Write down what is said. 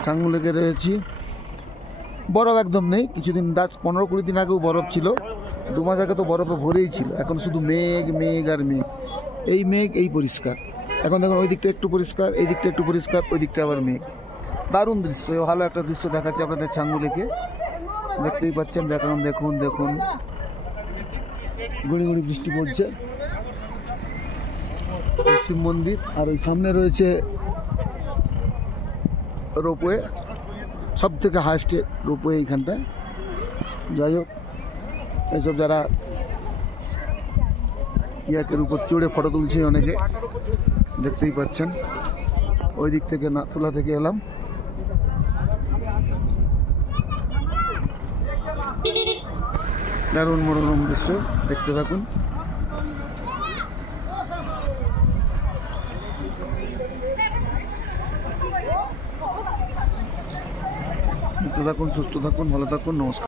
ছাঙ্গু লেকে রয়েছি। বরফ একদম নেই, কিছুদিন 15-20 দিন আগেও বরফ ছিল, 2 মাস আগে তো বরফে ভরেই ছিল। এখন শুধু মেঘ মেঘ আর মেঘ, এই মেঘ এই পরিষ্কার। এখন দেখুন ওই দিকটা একটু পরিষ্কার, এই দিকটা একটু পরিষ্কার, ওই দিকটা আবার মেঘ। দারুণ দৃশ্য, ভালো একটা দৃশ্য দেখাচ্ছে আপনাদের ছাঙ্গু লেকে। দেখতেই পাচ্ছেন, দেখুন দেখুন দেখুন গুঁড়ি গুঁড়ি বৃষ্টি পড়ছে। শিব মন্দির, আর ওই সামনে রয়েছে রোপওয়ে, সব থেকে হাইস্টে রোপওয়ে এইখানটায়। যাই হোক, এইসব যারা ইয়াকের উপর চড়ে ফটো তুলছে অনেকে, দেখতেই পাচ্ছেন। ওই দিক থেকে নাথুলা থেকে এলাম। দারুণ মনোরম দৃশ্য, দেখতে থাকুন। সুস্থ থাকুন, ভালো থাকুন, নমস্কার।